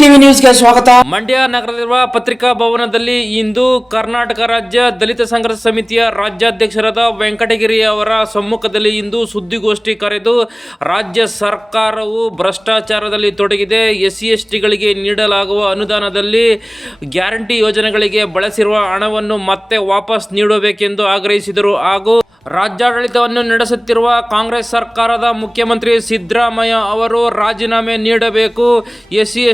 TV ನ್ಯೂಸ್ಗೆ ಸ್ವಾಗತ. ಮಂಡ್ಯ ನಗರದಲ್ಲಿರುವ ಪತ್ರಿಕಾ ಭವನದಲ್ಲಿ ಇಂದು ಕರ್ನಾಟಕ ರಾಜ್ಯ ದಲಿತ ಸಂಘರ್ಷ ಸಮಿತಿಯ ರಾಜ್ಯಾಧ್ಯಕ್ಷರಾದ ವೆಂಕಟಗಿರಿ ಅವರ ಸಮ್ಮುಖದಲ್ಲಿ ಇಂದು ಸುದ್ದಿಗೋಷ್ಠಿ ಕರೆದು ರಾಜ್ಯ ಸರ್ಕಾರವು ಭ್ರಷ್ಟಾಚಾರದಲ್ಲಿ ತೊಡಗಿದೆ, ಎಸ್ ಸಿ ಎಸ್ ಟಿಗಳಿಗೆ ನೀಡಲಾಗುವ ಅನುದಾನದಲ್ಲಿ ಗ್ಯಾರಂಟಿ ಯೋಜನೆಗಳಿಗೆ ಬಳಸಿರುವ ಹಣವನ್ನು ಮತ್ತೆ ವಾಪಸ್ ನೀಡಬೇಕೆಂದು ಆಗ್ರಹಿಸಿದರು. ಹಾಗೂ ರಾಜ್ಯಾಡಳಿತವನ್ನು ನಡೆಸುತ್ತಿರುವ ಕಾಂಗ್ರೆಸ್ ಸರ್ಕಾರದ ಮುಖ್ಯಮಂತ್ರಿ ಸಿದ್ದರಾಮಯ್ಯ ಅವರು ರಾಜೀನಾಮೆ ನೀಡಬೇಕು. ಎಸ್ ಸಿ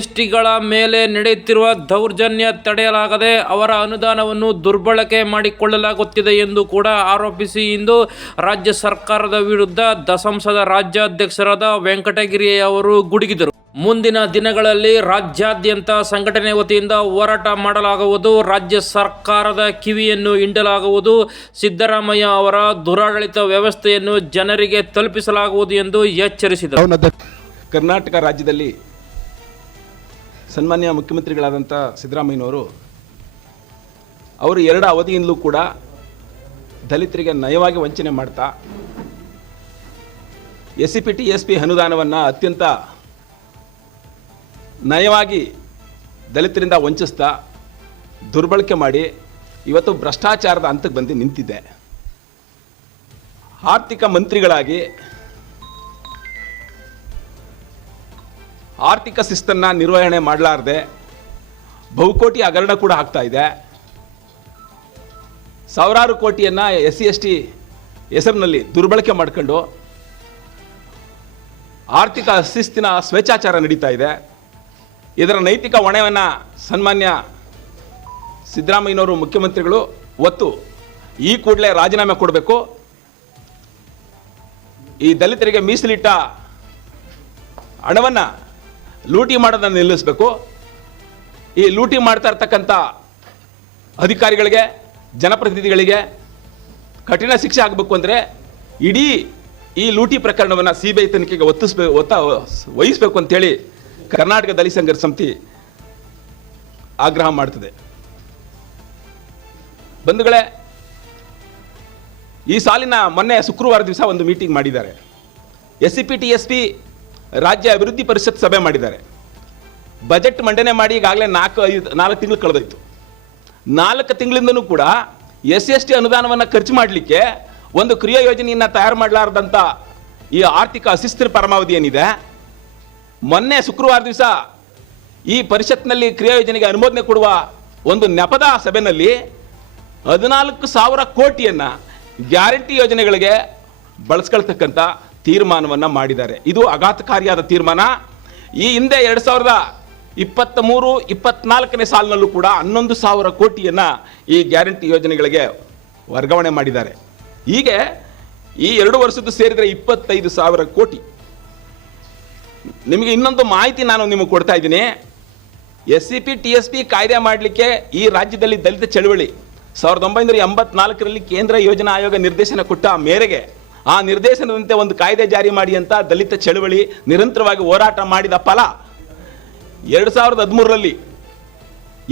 ಮೇಲೆ ನಡೆಯುತ್ತಿರುವ ದೌರ್ಜನ್ಯ ತಡೆಯಲಾಗದೆ ಅವರ ಅನುದಾನವನ್ನು ದುರ್ಬಳಕೆ ಮಾಡಿಕೊಳ್ಳಲಾಗುತ್ತಿದೆ ಎಂದು ಕೂಡ ಆರೋಪಿಸಿ ಇಂದು ರಾಜ್ಯ ಸರ್ಕಾರದ ವಿರುದ್ಧ ದಸಂಸದ ರಾಜ್ಯಾಧ್ಯಕ್ಷರಾದ ವೆಂಕಟಗಿರಿ ಅವರು ಗುಡುಗಿದರು. ಮುಂದಿನ ದಿನಗಳಲ್ಲಿ ರಾಜ್ಯಾದ್ಯಂತ ಸಂಘಟನೆ ವತಿಯಿಂದ ಹೋರಾಟ ಮಾಡಲಾಗುವುದು. ರಾಜ್ಯ ಸರ್ಕಾರದ ಕಿವಿಯನ್ನು ಹಿಂಡಲಾಗುವುದು. ಸಿದ್ದರಾಮಯ್ಯ ಅವರ ದುರಾಡಳಿತ ವ್ಯವಸ್ಥೆಯನ್ನು ಜನರಿಗೆ ತಲುಪಿಸಲಾಗುವುದು ಎಂದು ಎಚ್ಚರಿಸಿದರು. ಕರ್ನಾಟಕ ರಾಜ್ಯದಲ್ಲಿ ಸನ್ಮಾನ್ಯ ಮುಖ್ಯಮಂತ್ರಿಗಳಾದಂಥ ಸಿದ್ದರಾಮಯ್ಯನವರು ಅವರು ಎರಡು ಅವಧಿಯಿಂದಲೂ ಕೂಡ ದಲಿತರಿಗೆ ನಯವಾಗಿ ವಂಚನೆ ಮಾಡ್ತಾ S C P T S P ಅನುದಾನವನ್ನು ಅತ್ಯಂತ ನಯವಾಗಿ ದಲಿತರಿಂದ ವಂಚಿಸ್ತಾ ದುರ್ಬಳಕೆ ಮಾಡಿ ಇವತ್ತು ಭ್ರಷ್ಟಾಚಾರದ ಹಂತಕ್ಕೆ ಬಂದು ನಿಂತಿದೆ. ಆರ್ಥಿಕ ಮಂತ್ರಿಗಳಾಗಿ ಆರ್ಥಿಕ ಶಿಸ್ತನ್ನು ನಿರ್ವಹಣೆ ಮಾಡಲಾರ್ದೆ ಬಹುಕೋಟಿ ಹಗರಣ ಕೂಡ ಆಗ್ತಾ ಇದೆ. ಸಾವಿರಾರು ಕೋಟಿಯನ್ನು ಎಸ್ ಸಿ, ಎಸ್ ಟಿ ಹೆಸರಿನಲ್ಲಿ ದುರ್ಬಳಕೆ ಮಾಡ್ಕೊಂಡು ಆರ್ಥಿಕ ಶಿಸ್ತಿನ ಸ್ವೇಚ್ಛಾಚಾರ ನಡೀತಾ ಇದೆ. ಇದರ ನೈತಿಕ ಹೊಣೆಯನ್ನು ಸನ್ಮಾನ್ಯ ಸಿದ್ದರಾಮಯ್ಯನವರು ಮುಖ್ಯಮಂತ್ರಿಗಳು ಒತ್ತು ಈ ಕೂಡಲೇ ರಾಜೀನಾಮೆ ಕೊಡಬೇಕು. ಈ ದಲಿತರಿಗೆ ಮೀಸಲಿಟ್ಟ ಹಣವನ್ನು ಲೂಟಿ ಮಾಡೋದನ್ನು ನಿಲ್ಲಿಸಬೇಕು. ಈ ಲೂಟಿ ಮಾಡ್ತಾ ಇರ್ತಕ್ಕಂಥ ಅಧಿಕಾರಿಗಳಿಗೆ, ಜನಪ್ರತಿನಿಧಿಗಳಿಗೆ ಕಠಿಣ ಶಿಕ್ಷೆ ಆಗಬೇಕು ಅಂದರೆ ಇಡೀ ಈ ಲೂಟಿ ಪ್ರಕರಣವನ್ನು ಸಿ ಬಿ ಐ ತನಿಖೆಗೆ ಒತ್ತಿಸ್ಬೇಕು ಒತ್ತ ವಹಿಸಬೇಕು ಅಂತೇಳಿ ಕರ್ನಾಟಕ ದಲಿತ ಸಂಘರ್ಷ ಸಮಿತಿ ಆಗ್ರಹ ಮಾಡ್ತದೆ. ಬಂಧುಗಳೇ, ಈ ಸಾಲಿನ ಮೊನ್ನೆ ಶುಕ್ರವಾರ ದಿವಸ ಒಂದು ಮೀಟಿಂಗ್ ಮಾಡಿದ್ದಾರೆ. S C P T S P ರಾಜ್ಯ ಅಭಿವೃದ್ಧಿ ಪರಿಷತ್ ಸಭೆ ಮಾಡಿದ್ದಾರೆ. ಬಜೆಟ್ ಮಂಡನೆ ಮಾಡಿ ಈಗಾಗಲೇ ನಾಲ್ಕು ಐದು, ನಾಲ್ಕು ತಿಂಗಳು ಕಳೆದೋಯ್ತು. ನಾಲ್ಕು ತಿಂಗಳಿಂದನೂ ಕೂಡ ಎಸ್ ಎಸ್ ಟಿ ಅನುದಾನವನ್ನು ಖರ್ಚು ಮಾಡಲಿಕ್ಕೆ ಒಂದು ಕ್ರಿಯಾ ಯೋಜನೆಯನ್ನು ತಯಾರು ಮಾಡಲಾರ್ದಂಥ ಈ ಆರ್ಥಿಕ ಅಸಿಸ್ತಿರ ಪರಮಾವಧಿ ಏನಿದೆ ಮೊನ್ನೆ ಶುಕ್ರವಾರ ದಿವಸ ಈ ಪರಿಷತ್ನಲ್ಲಿ ಕ್ರಿಯಾ ಯೋಜನೆಗೆ ಅನುಮೋದನೆ ಕೊಡುವ ಒಂದು ನೆಪದ ಸಭೆಯಲ್ಲಿ ಹದಿನಾಲ್ಕು ಸಾವಿರ ಕೋಟಿಯನ್ನು ಗ್ಯಾರಂಟಿ ಯೋಜನೆಗಳಿಗೆ ಬಳಸ್ಕೊಳ್ತಕ್ಕಂಥ ತೀರ್ಮಾನವನ್ನು ಮಾಡಿದ್ದಾರೆ. ಇದು ಆಘಾತಕಾರಿಯಾದ ತೀರ್ಮಾನ. ಈ ಹಿಂದೆ ಎರಡು ಸಾವಿರದ ಇಪ್ಪತ್ತ ಮೂರು ಇಪ್ಪತ್ನಾಲ್ಕನೇ ಸಾಲಿನಲ್ಲೂ ಕೂಡ ಹನ್ನೊಂದು ಸಾವಿರ ಕೋಟಿಯನ್ನು ಈ ಗ್ಯಾರಂಟಿ ಯೋಜನೆಗಳಿಗೆ ವರ್ಗಾವಣೆ ಮಾಡಿದ್ದಾರೆ. ಹೀಗೆ ಈ ಎರಡು ವರ್ಷದ್ದು ಸೇರಿದರೆ ಇಪ್ಪತ್ತೈದು ಸಾವಿರ ಕೋಟಿ. ನಿಮಗೆ ಇನ್ನೊಂದು ಮಾಹಿತಿ ನಾನು ನಿಮಗೆ ಕೊಡ್ತಾ ಇದ್ದೀನಿ. S C P T S P ಕಾಯ್ದೆ ಮಾಡಲಿಕ್ಕೆ ಈ ರಾಜ್ಯದಲ್ಲಿ ದಲಿತ ಚಳವಳಿ. ಸಾವಿರದ ಒಂಬೈನೂರ ಎಂಬತ್ನಾಲ್ಕರಲ್ಲಿ ಕೇಂದ್ರ ಯೋಜನಾ ಆಯೋಗ ನಿರ್ದೇಶನ ಕೊಟ್ಟ ಆ ಮೇರೆಗೆ ಆ ನಿರ್ದೇಶನದಂತೆ ಒಂದು ಕಾಯ್ದೆ ಜಾರಿ ಮಾಡಿ ಅಂತ ದಲಿತ ಚಳವಳಿ ನಿರಂತರವಾಗಿ ಹೋರಾಟ ಮಾಡಿದ ಫಲ ಎರಡು ಸಾವಿರದ ಹದಿಮೂರರಲ್ಲಿ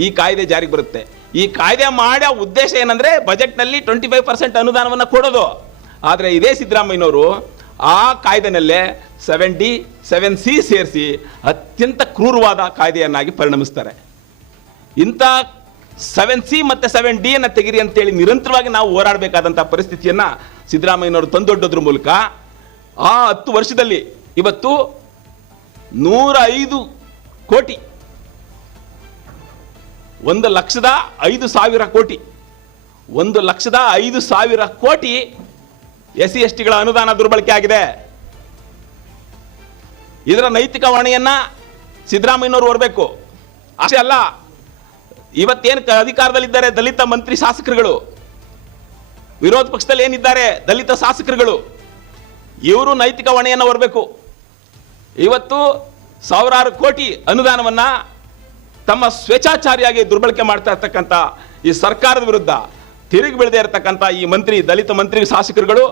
ಈ ಕಾಯ್ದೆ ಜಾರಿಗೆ ಬರುತ್ತೆ. ಈ ಕಾಯ್ದೆ ಮಾಡೋ ಉದ್ದೇಶ ಏನಂದ್ರೆ ಬಜೆಟ್ನಲ್ಲಿ ಟ್ವೆಂಟಿ ಫೈವ್ ಪರ್ಸೆಂಟ್ ಅನುದಾನವನ್ನು ಕೊಡೋದು. ಆದರೆ ಇದೇ ಸಿದ್ದರಾಮಯ್ಯನವರು ಆ ಕಾಯ್ದೆನಲ್ಲೇ ಸೆವೆನ್ ಡಿ ಸೆವೆನ್ ಸಿ ಸೇರಿಸಿ ಅತ್ಯಂತ ಕ್ರೂರವಾದ ಕಾಯ್ದೆಯನ್ನಾಗಿ ಪರಿಣಮಿಸ್ತಾರೆ. ಇಂಥ ಸೆವೆನ್ ಸಿ ಮತ್ತು ಸೆವೆನ್ ಡಿ ಅನ್ನು ತೆಗಿರಿ ಅಂತೇಳಿ ನಿರಂತರವಾಗಿ ನಾವು ಹೋರಾಡಬೇಕಾದಂಥ ಪರಿಸ್ಥಿತಿಯನ್ನು ಸಿದ್ದರಾಮಯ್ಯನವರು ತಂದೊಡ್ಡೋದ್ರ ಮೂಲಕ ಆ ಹತ್ತು ವರ್ಷದಲ್ಲಿ ಇವತ್ತು ನೂರ ಐದು ಕೋಟಿ, ಒಂದು ಲಕ್ಷದ ಐದು ಸಾವಿರ ಕೋಟಿ, ಒಂದು ಲಕ್ಷದ ಐದು ಸಾವಿರ ಕೋಟಿ ಎಸ್ ಸಿ ಎಸ್ ಟಿಗಳ ಅನುದಾನ ದುರ್ಬಳಕೆ ಆಗಿದೆ. ಇದರ ನೈತಿಕ ಹೊಣೆಯನ್ನ ಸಿದ್ದರಾಮಯ್ಯನವರು ಹೊರಬೇಕು ಅಷ್ಟೇ ಅಲ್ಲ, ಇವತ್ತೇನು ಅಧಿಕಾರದಲ್ಲಿದ್ದಾರೆ ದಲಿತ ಮಂತ್ರಿ ಶಾಸಕರುಗಳು? ವಿರೋಧ ಪಕ್ಷದಲ್ಲಿ ಏನಿದ್ದಾರೆ ದಲಿತ ಶಾಸಕರುಗಳು? ಇವರು ನೈತಿಕ ಹೊಣೆಯನ್ನು ಹೊರಬೇಕು ಇವತ್ತು ಸಾವಿರಾರು ಕೋಟಿ ಅನುದಾನವನ್ನ ತಮ್ಮ ಸ್ವೇಚ್ಛಾಚಾರಿಯಾಗಿ ದುರ್ಬಳಕೆ ಮಾಡ್ತಾ ಇರ್ತಕ್ಕಂಥ ಈ ಸರ್ಕಾರದ ವಿರುದ್ಧ ತಿರುಗಿ ಬೆಳೆದೇ ಇರತಕ್ಕಂಥ ಈ ಮಂತ್ರಿ, ದಲಿತ ಮಂತ್ರಿ ಶಾಸಕರುಗಳು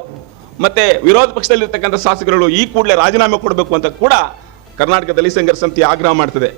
ಮತ್ತೆ ವಿರೋಧ ಪಕ್ಷದಲ್ಲಿರ್ತಕ್ಕಂಥ ಶಾಸಕರುಗಳು ಈ ಕೂಡಲೇ ರಾಜೀನಾಮೆ ಕೊಡಬೇಕು ಅಂತ ಕೂಡ ಕರ್ನಾಟಕ ದಲಿತ ಸಂಘರ್ಷ ಸಮಿತಿ ಆಗ್ರಹ ಮಾಡ್ತದೆ.